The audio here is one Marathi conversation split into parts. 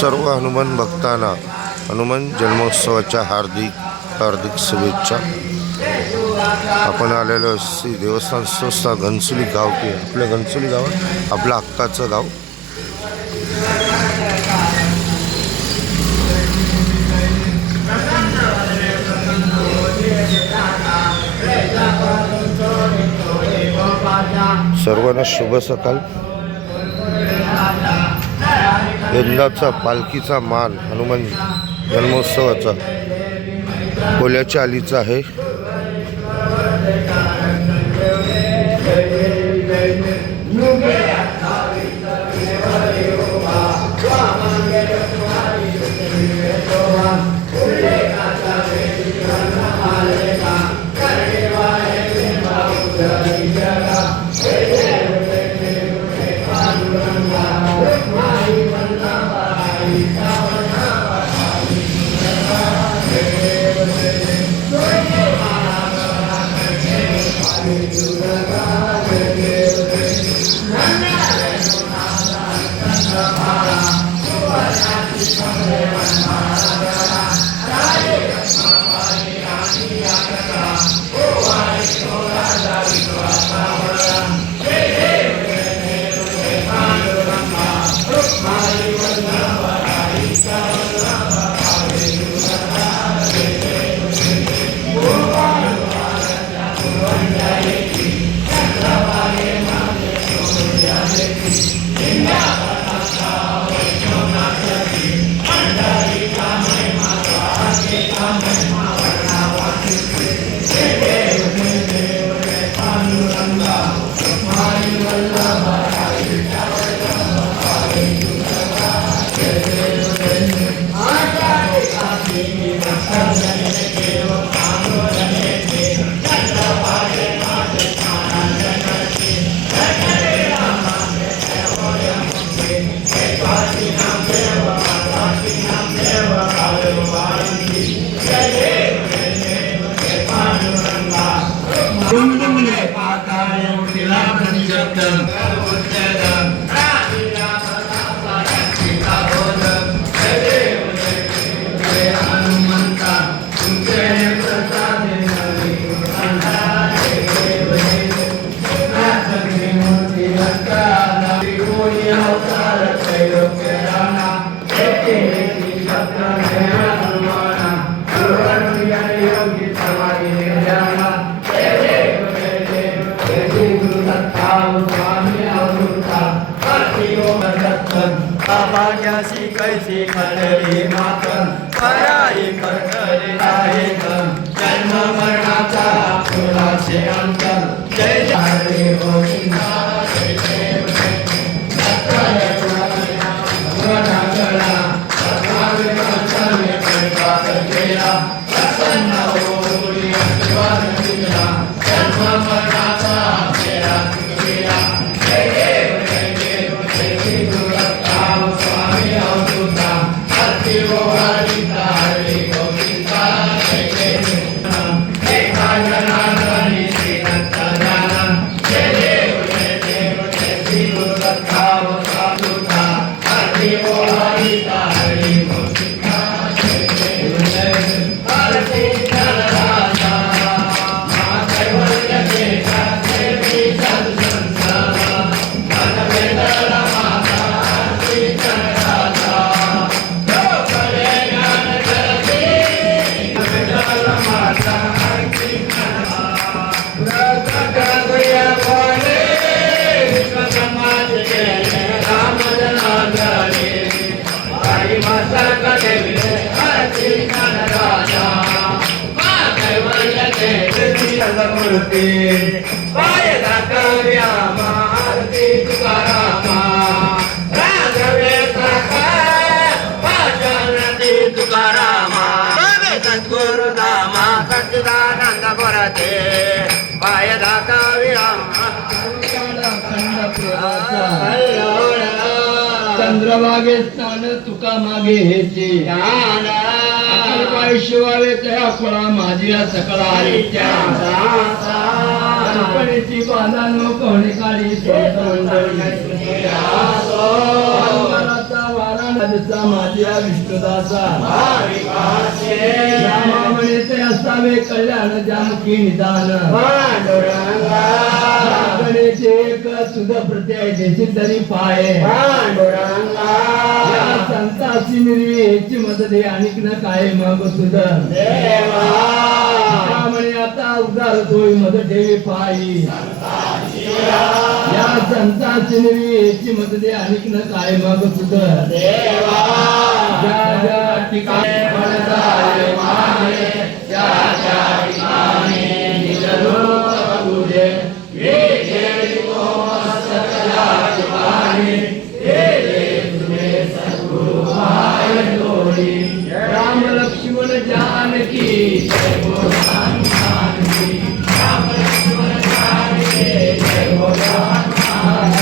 सर्व हनुमान भक्तांना हनुमान जन्मोत्सवाच्या हार्दिक शुभेच्छा। आपण आलेलो श्री देवस्थान संस्था घनसोली गाव की आपल्या घनसोली गावात आपलं हक्काचं गाव। सर्वांना शुभ सकाळ। यंदाचा पालखीचा मान हनुमान जन्मोत्सवाचा कोल्याच्या आलीचा आहे। भाग्याशी कैसी खडली मातन पराई खडली आहेत जन्म मरणाचा फुलाचे अंतर जय हरे गोविंदा चंद्रभागे स्थान तुका मागे हेचे शिवावे त्या फळा माझ्या सकळा गणपतीची बांधानो कोणी काळी वारा त्यांचा माझ्या विष्णुदासा रामा म्हणे ते असावे कल्याण जामकी निदान गणेचे एक तुझ प्रत्यय देशील तरी पाय या संताची निर्वी याची मदत दे आणि न काय मग तुझ म्हणे आता उदार तोय मदत ठेवी पायी या संताची निर्वी याची मदत दे आणि न काय मग तुझ ज्या ज्या ठिकाणी फळदाय मागे त्या त्या ठिकाणी निज रूप तुझे राम लक्ष्मण जानकी जय बोल हनुमान की राम लक्ष्मण जानकी जय बोल हनुमान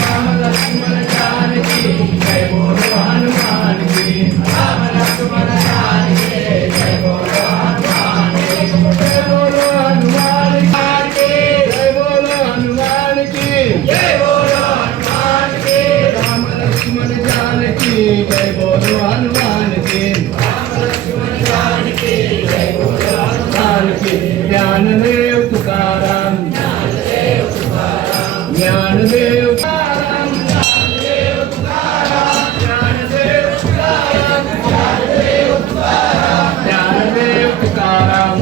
राम लक्ष्मण जानकी जय बोल हनुमान की राम लक्ष्मण जानकी जय बोल हनुमान जय बोल हनुमान की जय बोल हनुमान की जय बोल हनुमान की राम लक्ष्मण जानकी जय बोल हनुमान की ज्ञानदेव तुकाराम ज्ञानदेव तुकाराम ज्ञानदेव तुकाराम ज्ञानदेव तुकाराम ज्ञानदेव तुकाराम ज्ञानदेव तुकाराम ज्ञानदेव तुकाराम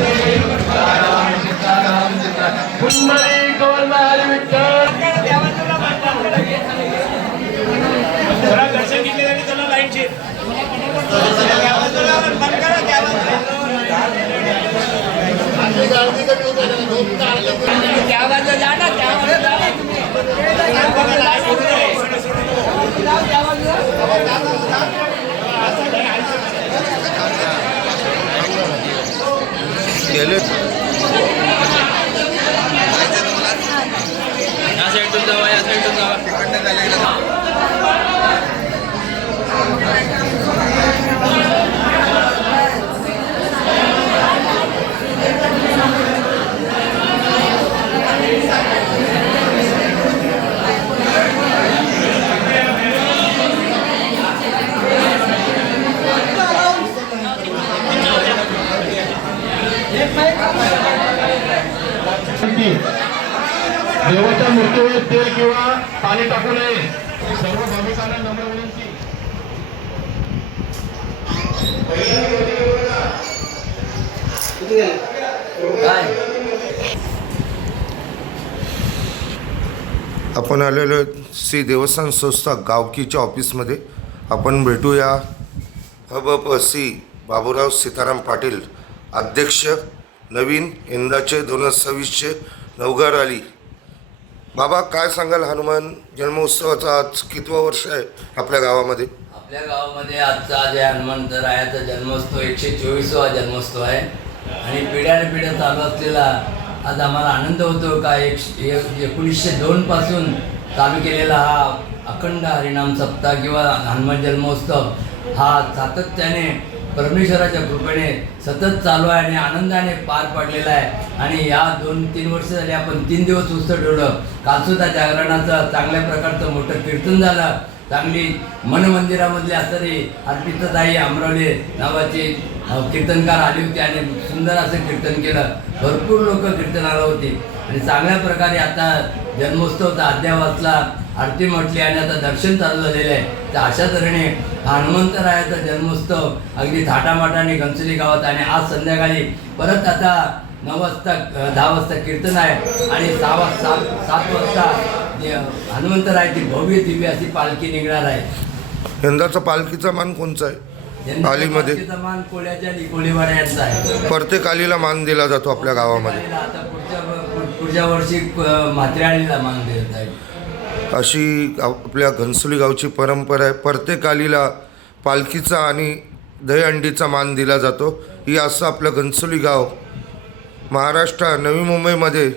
ज्ञानदेव तुकाराम तुकाराम तुकाराम कुंडली गोलमाल विठ्ठल थोडा दर्शन घेतल्यासाठी चला लाईनची गेले या साईडून जावा या साईडून जावा देवाच्या मूर्तीवर तेल किंवा पाणी टाकू नये सर्व भाविकांना नम्र विनंती आपण आलेलो आहोत श्री देवस्थान संस्था गावकीच्या ऑफिसमध्ये. आपण भेटूया हबपसी बाबूराव सीताराम पाटील अध्यक्ष, नवीन यंदाचे 2026 नवघर आली. बाबा काय सांगाल, हनुमान जन्मोत्सवाचा आज कितवं वर्ष आहे आपल्या गावामध्ये? आपल्या गावामध्ये आजचा जे हनुमंतरायाचा जन्मोत्सव 124वा जन्मोत्सव आहे आणि पिढ्यानपिढ्या चालू असलेला आज आम्हाला आनंद होतो का 1902 पासून चालू केलेला हा अखंड हरिनाम सप्ताह किंवा हनुमान जन्मोत्सव हा सातत्याने परमेश्वराच्या कृपेने सतत चालू आहे आणि आनंदाने पार पडलेला आहे. आणि या 2-3 वर्ष झाली आपण 3 दिवस उत्सव ठेवलं. कालसुद्धा जागरणाचं चांगल्या प्रकारचं मोठं कीर्तन झालं. चांगली मनमंदिरामधली असणारी अर्पिताताई अमरावले नावाची कीर्तनकार आली होती आणि सुंदर असं कीर्तन केलं. भरपूर लोक कीर्तनाला होती आणि चांगल्या प्रकारे आता जन्मोत्सवचा अध्याय वाचला, आरती म्हटली आणि आता दर्शन चालू झालेलं आहे. तर अशा तऱ्हेने हनुमंतरायाचा जन्मोत्सव अगदी थाटामाटाने घनसोली गावात आणि आज संध्याकाळी परत आता 9 वाजता 10 वाजता कीर्तन आहे आणि 7 वाजता हनुमंतरायाची भव्य दिव्य अशी पालखी निघणार आहे. यंदाचा पालखीचा मान कोणचा आहे? आलीमध्ये पालखीचा मान कोळ्याच्या कोळीवाडा यांचा आहे. प्रत्येक आलीला मान दिला जातो आपल्या गावामध्ये. आता पुढच्या वर्षी म्हात्रेआळीला मान देत आहे. अशी आपल्या घनसोली गावची परंपरा आहे. प्रत्येक आलीला पालखीचा आणि दहीहंडीचा मान दिला जातो. ही असं आपलं घनसोली गाव महाराष्ट्र नवी मुंबईमध्ये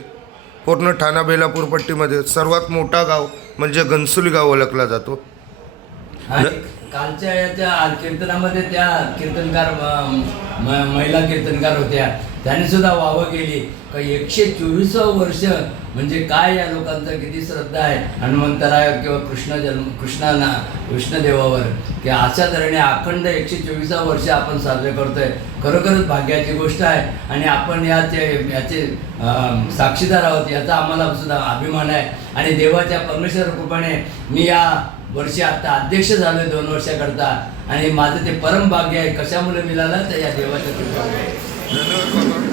पूर्ण ठाणा बेलापूर पट्टीमध्ये सर्वात मोठा गाव म्हणजे घनसोली गाव ओळखला जातो. आणि कालच्या याच्या कीर्तनामध्ये त्या कीर्तनकार महिला कीर्तनकार होत्या त्याने सुद्धा वावं केली का 124 वर्ष म्हणजे काय या लोकांचं किती श्रद्धा आहे हनुमंतराय किंवा कृष्णदेवावर की अशा तऱ्हेने अखंड 124 वर्ष आपण साजरे करतोय. खरोखरच भाग्याची गोष्ट आहे आणि आपण याचे साक्षीदार आहोत याचा आम्हाला सुद्धा अभिमान आहे. आणि देवाच्या परमेश्वर कृपेने मी या वर्षी आता अध्यक्ष झालो आहे 2 वर्षाकरता आणि माझं ते परम भाग्य आहे. कशामुळे मिळालं तर या देवाच्या कृपेने. धन्यवाद बाबा.